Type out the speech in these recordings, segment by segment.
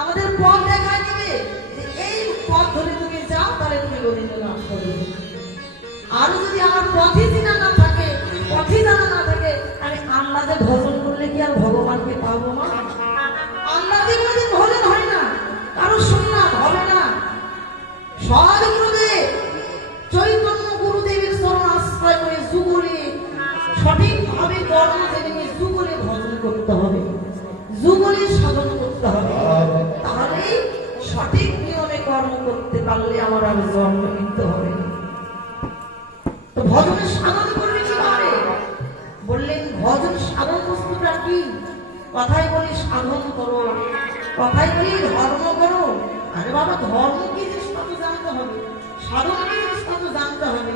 আমাদের পথ দেখায় দিবে যে এই পথ ধরে তুমি যাও, তাহলে তুমি গোবিন্দ লাভ করবে। আর যদি আমার পথে চিনা না থাকে, পথে জানা না থাকে, আমি আল্লাহকে ভজন করলে কি আর ভগবানকে পাবো না? আল্লাহকে কোনোদিন ভজন হয় না, কারো সুন্নাত হবে না। সদ্গুরুদেব চৈতন্য গুরুদেবের শরণ আশ্রয় করে যুগলে সঠিকভাবে কর্ম জেনে যুগলে ভজন করতে হবে, যুগলে সাধন করতে হবে। তাহলে সঠিক নিয়মে কর্ম করতে পারলে আমার আর জন্ম নিতে হবে না। তো ভজনের সাধন করবে কিভাবে? বললেন ভজন সাধন বস্তুটা কি? কথাই বলি সাধন করো, কথাই বলি ধর্ম করো। আরে বাবা, ধর্ম কি জিনিসটা তো জানতে হবে, সাধন কি জিনিসটা তো জানতে হবে।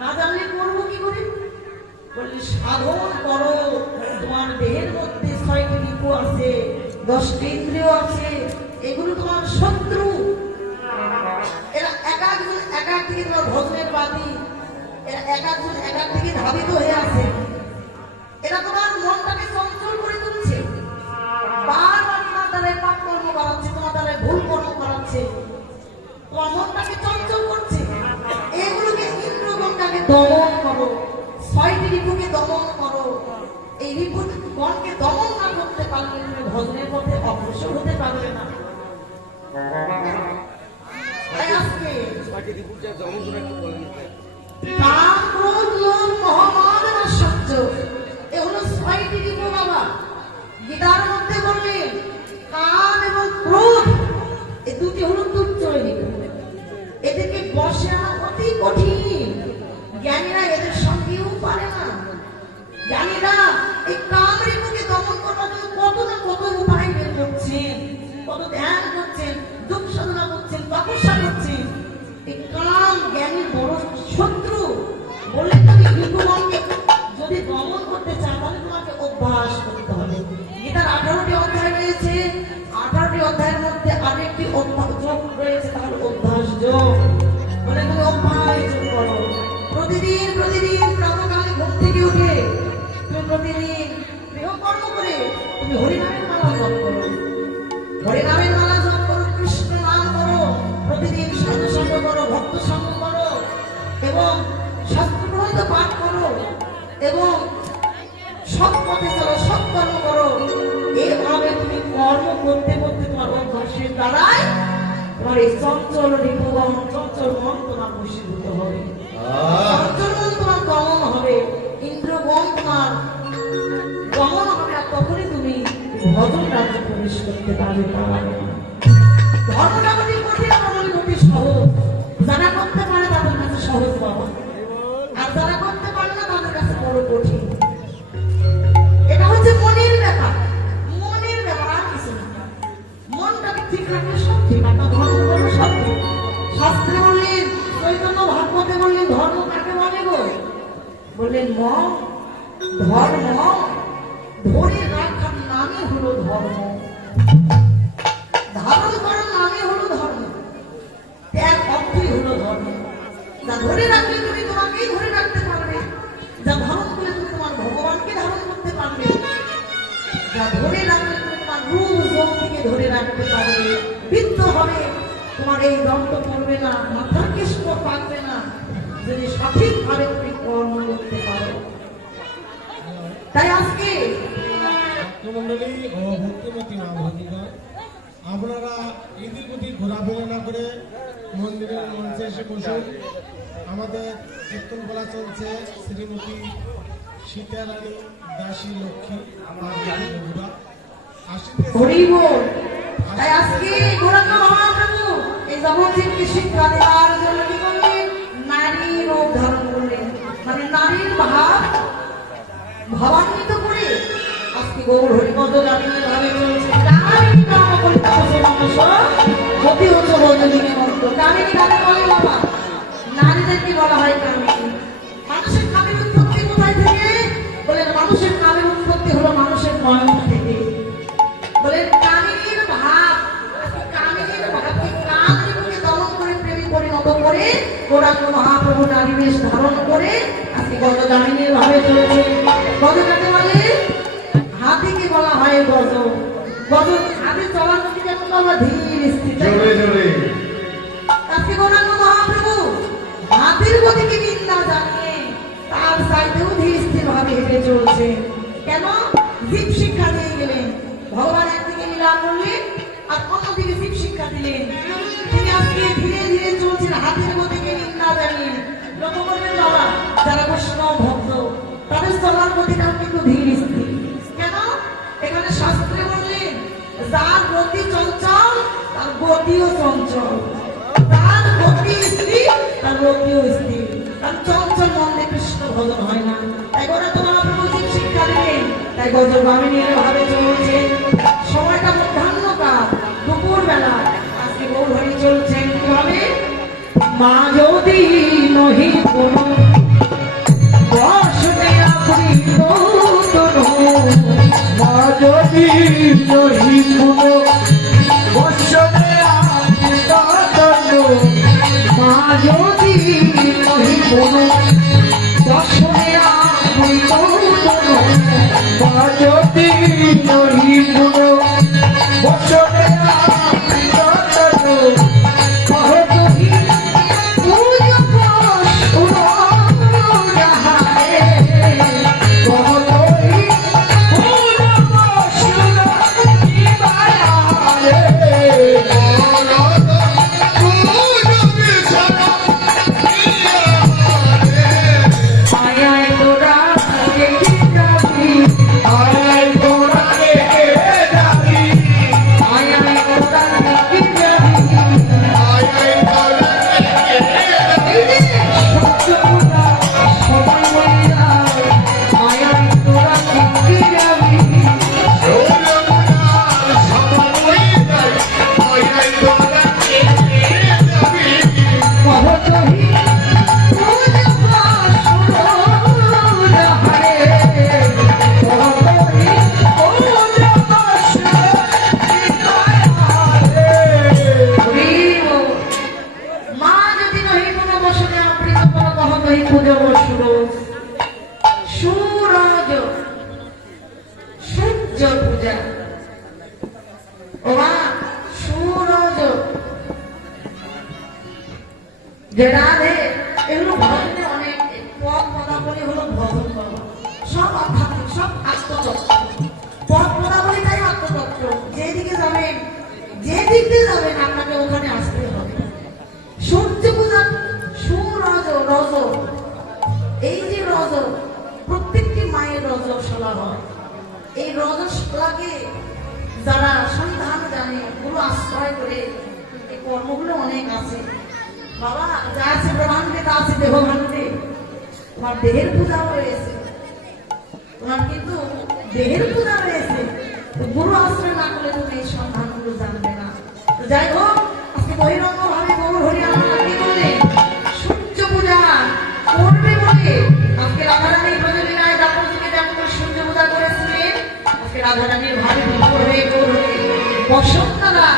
না জানলে করবো কি করে? বললে সাধন করো। তোমার দেহের মধ্যে 6টি রিপু আছে, 10টি ইন্দ্রিয় আছে, এগুলো তোমার শত্রু। এরা এক এক থেকে তোমার ভজনের বাদী, এরা এক এক থেকে ধাবিত হয়ে আছে। এরা তোমার মনটাকে চঞ্চল করে তুলছে, বারবার তোমার দ্বারা পাপ কর্ম করাচ্ছে, তোমার দ্বারা ভুল কর্ম করাচ্ছে, তোমার মনটাকে চঞ্চল করছে। এগুলোকে ইন্দ্রগণকে দমন করো, 6টি রিপুকে দমন করো। এই রিপুগণকে দমন না করতে পারলে তুমি ভজনের পথে অগ্রসর হতে পারবে না। আজকে কাম, ক্রোধ, লোভ, মোহ, মাদ আর সহ্য, এ হলো 6টি রিপু। বাবা গীতার মধ্যে বললেন কাম এবং ক্রোধ এই দুটি হলো তুচ্ছ রিপু। এদেরকে বশে আনা অতি কঠিন। জ্ঞানীরা এদের সঙ্গেও পারে না। জ্ঞানীরা এই কাম রিপুকে দমন করার জন্য কত না কত উপায় বের করছেন, কত ধ্যান করছেন, যোগ সাধনা করছেন, তপস্যা করছেন। এই কাম জ্ঞানীর বড় শত্রু। বললে তুমি রিপুগণকে যদি দমন করতে চাও, তাহলে তোমাকে অভ্যাস করতে হবে। গীতার 18টি অধ্যায় রয়েছে, 18টি অধ্যায়ের মধ্যে আরেকটি অভ্যাস যোগ রয়েছে, তাহলে অভ্যাস যোগ। বলে তুমি অভ্যাস যোগ করো। প্রতিদিন প্রাতঃকালে ঘুম থেকে উঠে তুমি প্রতিদিন গৃহকর্ম করে তুমি হরিনামের মালা জপ করো, হরিনামের মালা জপ করো, কৃষ্ণ নাম করো, প্রতিদিন সাধু সঙ্গ করো, ভক্ত সঙ্গ করো এবং শাস্ত্র গ্রন্থ পাঠ করো এবং সৎ পথে চলো, সৎকর্ম করো। এইভাবে তুমি কর্ম করতে করতে তোমার অভ্যাসের দ্বারাই তোমার এই চঞ্চল রিপুগণ, চঞ্চল মন তোমার বশীভূত হবে, চঞ্চল মন তোমার দমন হবে, ইন্দ্রগণ তোমার দমন হবে। আর তখনই তুমি ভজন রাজ্যে প্রবেশ করতে পারবে। ধর্মটা অতি কঠিন, আমার অতি সহজ। যারা করতে পারে তাদের কাছে সহজ বাবা, আর যারা করতে পারে না তাদের কাছে বড় কঠিন। এটা হচ্ছে মনের ব্যাপার, মনের ব্যাপার, আর কিছু না। মনটাকে ঠিক রাখলে সব ঠিক। একটা ধর্ম করো সব ঠিক। শাস্ত্রে বললেন, চৈতন্য ভাগবতে বললেন ধর্ম কাকে বলে গো? বললেন মন। ধর্ম ধরে রাখার নামই হলো ধর্ম, ধারণ করার নামই হলো ধর্ম, ত্যাগ অর্থই হলো ধর্ম। যা ধরে রাখলে তুমি তোমাকেই ধরে রাখতে পারবে, যা ধারণ করে তুমি তোমার ভগবানকে ধারণ করতে পারবে, যা ধরে রাখলে তুমি তোমার রূপ শক্তিকে ধরে রাখতে পারবে। বৃদ্ধ হবে, তোমার এই দন্ত পড়বে না, মাথার কেষ্ট পাকবে না, যদি সঠিকভাবে তুমি কর্ম করতে পারো। তাই আজকে ভক্তমন্ডলী ও ভক্তিমতী মা ভক্তিগণ, আপনারা এদিক ওদিক ঘোরাফেরা না করে মন্দিরের মঞ্চে এসে বসুন। আমাদের কীর্তন করা চলছে শ্রীমতী সীতারানী দাসী লক্ষ্মী বন্ধুরা তাই আজকে গৌরাঙ্গ মহাপ্রভু এই জগৎকে শিক্ষা দেওয়ার জন্য কি করলেন? নারী রূপ ধারণ করলেন, মানে নারীর ভাবান্বিত করে আজকে গৌর হরিপদ নারীর ভাবে চলছে। কামিনী কাম করিতেছে মানুষ, গতি হচ্ছে বৈদিকে মন্ত্র। কামিনী কাকে বলে বাবা? নারীদেরকে বলা হয় কামিনী। মানুষের কামের উৎপত্তি কোথায় থেকে? বলেন মানুষের কামের উৎপত্তি হলো মানুষের নয়ন থেকে। বলেন কামিনীর ভাব, কামিনীর ভাবকে কামরূপে দমন করে প্রেমে পরিণত করে গৌরাঙ্গ মহাপ্রভু নারী বেশ ধারণ করে আজকে গজগামিনীর ভাবে চলছে। গজ কাকে বলে? হাতিকে বলা হয় গজ। গজ হাতে চলার নদী যেমন বাবা ধীর স্থির। জোরে জোরে আজকে গৌরাঙ্গ মহাপ্রভু হাতের গতিকে নিন্দা জানিয়ে তার সাইডেও ধীর স্থির ভাবে হেঁটে চলছে। কেন? জীব শিক্ষা দিয়ে গেলেন ভগবান, একদিকে লীলা করলেন আর অন্যদিকে জীব শিক্ষা দিলেন। তিনি আজকে ধীরে ধীরে চলছেন হাতের গতিকে নিন্দা জানিয়ে। লক্ষ্য করবেন বাবা, যারা বৈষ্ণব ভক্ত তাদের চলার গতিটাও কিন্তু ধীর স্থির। কেন? এখানে শাস্ত্রে বললেন যার গতি চঞ্চল তার গতিও চঞ্চল, তার গতি স্থির তার গতিও স্থির। কারণ চঞ্চল মনে কৃষ্ণ ভজন হয় না। তাই করে তো মহাপ্রভু জীব শিক্ষা দিলেন, তাই গজগামিনী ভাবে চলছে। সময়টা মধ্যাহ্নকাল, দুপুর বেলা। আজকে গৌর হরি চলছেন কিভাবে? মা যদি নহি কোনো বসনে আপনি তনু, মা যদি নহি কোনো বৎসরে আতনো, মা যদি নহি কোনো বসনে আপনি তনু, মা যদি নহি কোনো বৎসরে আতনো, কহতহি পুজো শুনো যাহারে, কহতই পুজো শুনো নিবারে, আয় আয় তোরা দেখি যাবি, আয় তোরা কে যাবি, আয় আয় তোরা দেখি যাবি, আয় তোরা কে যাবি, এই যে সত্যগুলা সবাই বলিয়া, আয় আয় তোরা দেখি যাবি, কহতহি পুজো শুনো যাহারে, কহতহি মা যদি নহি কোনো বসনে আপনি তো কোনো কহতহি পুজো শুনো সূরজ সূর্য পূজা। ও মা, সূরজ যেটা রে এগুলো ভজনে অনেক পদ পদাবলী হলো ভজন করা, সব আধ্যাত্মিক, সব আত্মতত্ত্ব। পদ পদাবলীটাই আত্মতত্ত্ব। যেদিকে যাবেন, যে দিক দিয়ে যাবেন আপনাকে ওখানে আসতে হবে। সূর্য পূজা, সুরজ রজ, এই যে রজ, প্রত্যেকটি মায়ের রজস্বলা হয়। এই রজস্বলাকে যারা সন্ধান জানে ওগুলো আশ্রয় করে এই কর্মগুলো অনেক আছে। বাবা যা আছে ব্রহ্মাণ্ডে তা আছে দেহভাণ্ডে। তোমার দেহের পূজা রয়েছে, তোমার কিন্তু দেহের পূজা রয়েছে। তো গুরু আশ্রয় না করলে তুমি এই সন্ধানগুলো জানবে না। তো যাই হোক, আজকে বহিরঙ্গ ভাবে গৌর হরি আমরা কি করলেন? সূর্য পূজা করবে বলে আজকে রাধারানী ব্রজলীলায় দাপর যুগে যেমন করে সূর্য পূজা করেছিলেন, আজকে রাধারানীর ভাবে বিভোর হয়ে গৌর হরি বসন্তরা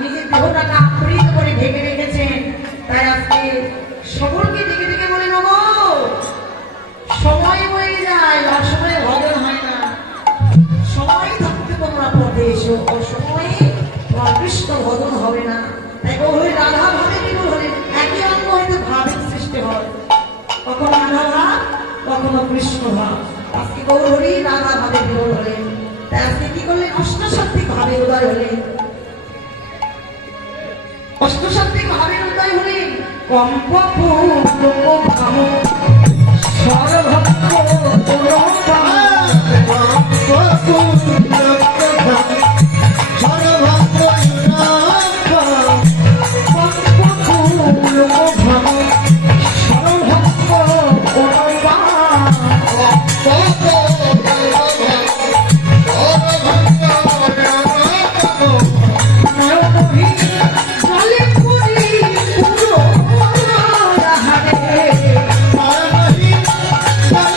নিজের দেহটাকে আবৃত করে ঢেকে রেখেছেন। তাই আজকে সকলকে ডেকে ডেকে বলে নেব, সময় হয়ে যায়, অসময়ে ভজন হয় না। সময় থাকতে তোমরা পথে এসো, অসময়ে তোমার কৃষ্ণ ভজন হবে না। তাই গৌরী রাধা ভাবে বিভোর হলেন। একই অঙ্গ হইতে ভাবের সৃষ্টি হয়, কখনো রাধা ভাব, কখনো কৃষ্ণ ভাব। আজকে গৌরী রাধা ভাবে বিভোর হলেন। তাই আজকে কি করলেন? অষ্টসাত্ত্বিক ভাবে উদয় হলেন। অষ্টসাত্ত্বিক ভাবের উদয় হলেন। Comp Bye.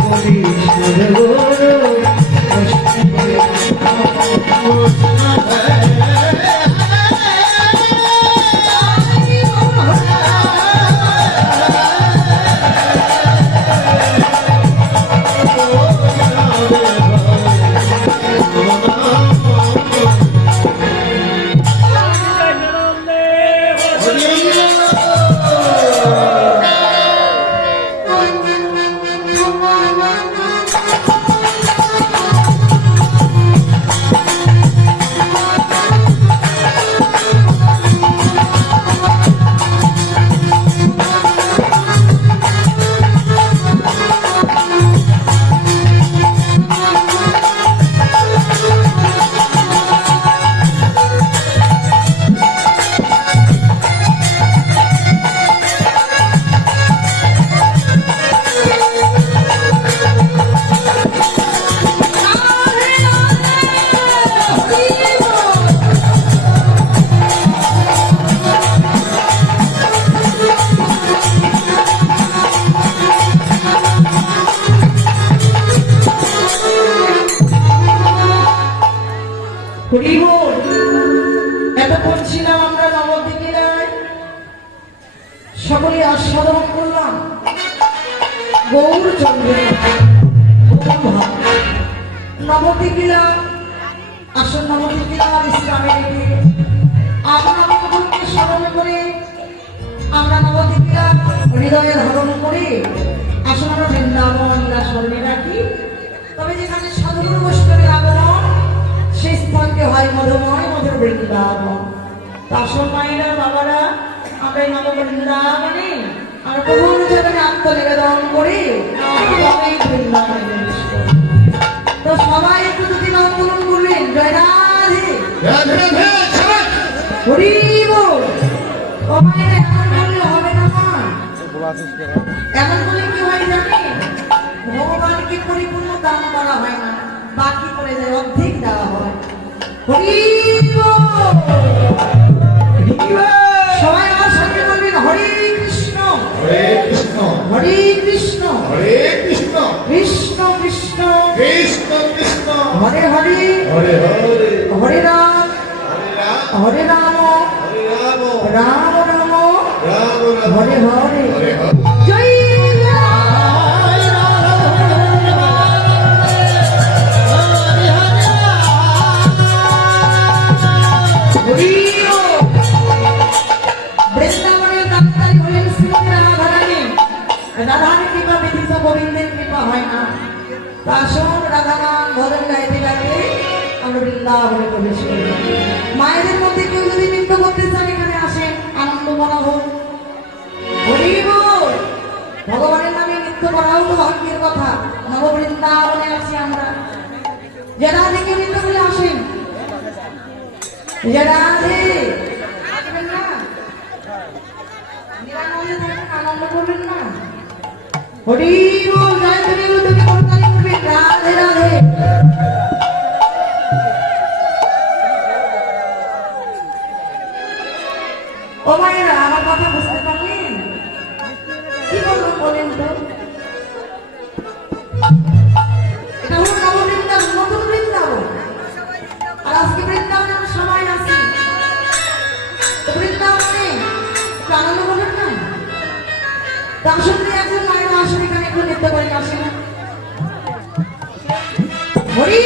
বলি এতক্ষণ ছিলাম আমরা নবদ্বীপে, সকলে আস্বাদন করলাম গৌর চন্দ্র নবদ্বীপে আসল নবদ্বীপে ইসলামের আমরা নবদ্বীপকে স্মরণ করে আমরা নবদ্বীপে হৃদয়ে ধারণ করে আসল আমরা বৃন্দাবন স্মরণে রাখি। তবে যেখানে সাধুগুরু বৈষ্ণবের আগমন সেই স্থানকে হয় মধুময় মধুর বৃন্দাবন। আসল মায়েরা বাবারা আমরা এই নব বৃন্দাবনে আমরা প্রভুর চরণে আত্মনিবেদন করে তবেই বৃন্দাবনে প্রবেশ করি। তো সবাই একটু দুটি নাম পূরণ করবেন। জয় রাধে হরি বল। ও মায়েরা এমন বললে হবে না মা, এমন বলে কি হয় জানি ভগবানকে পরিপূর্ণ দান করা হয় না, বাকি করে যায়, অর্ধেক দেওয়া হয়। হরি বল। সবাই আমার সঙ্গে বলবেন হরে কৃষ্ণ হরে কৃষ্ণ হরে কৃষ্ণ হরে কৃষ্ণ কৃষ্ণ কৃষ্ণ কৃষ্ণ কৃষ্ণ হরে হরে হরে হরে হরে রাম হরে রাম হরে রাম হরে রাম রাম রাম রাম রাম হরে হরে হরে হরে জয় বৃন্দাবনের ডাক্তারি হলেন শ্রীমতী রাধারানী। রাধার কৃপা ব্যতীত গোবিন্দের কৃপা হয় না। আসন রাধা নাম ভজন গাইতে গাইতে আমরা বৃন্দাবনে প্রবেশ করি। মায়েদের মধ্যে কেউ যদি নৃত্য করতে চান এখানে আসেন, আনন্দ মনা হোক। হরি বল। ভগবানের নামে নৃত্য করাও তো ভাগ্যের কথা। নব বৃন্দাবনে আছি আমরা। যে রাধে কেউ নৃত্য করে আসেন, যে রাধে আসবেন না, নিরানন্দে থাকবেন, আনন্দ করবেন না। হরি বল। জয় হরি বল। তুমি করতালি করবে রাধে রাধে। ও মায়েরা আমার কথা বুঝতে পারলেন? কি বলবো বলেন তো? এটা হলো নববৃন্দাবন, নতুন বৃন্দাবন। আর আজকে বৃন্দাবনে আমরা সবাই আছি। তো বৃন্দাবনে একটু আনন্দ করবেন না? তো আসুন একজন মায়েরা আসুন এখানে একটু নৃত্য করে আসেন। হরি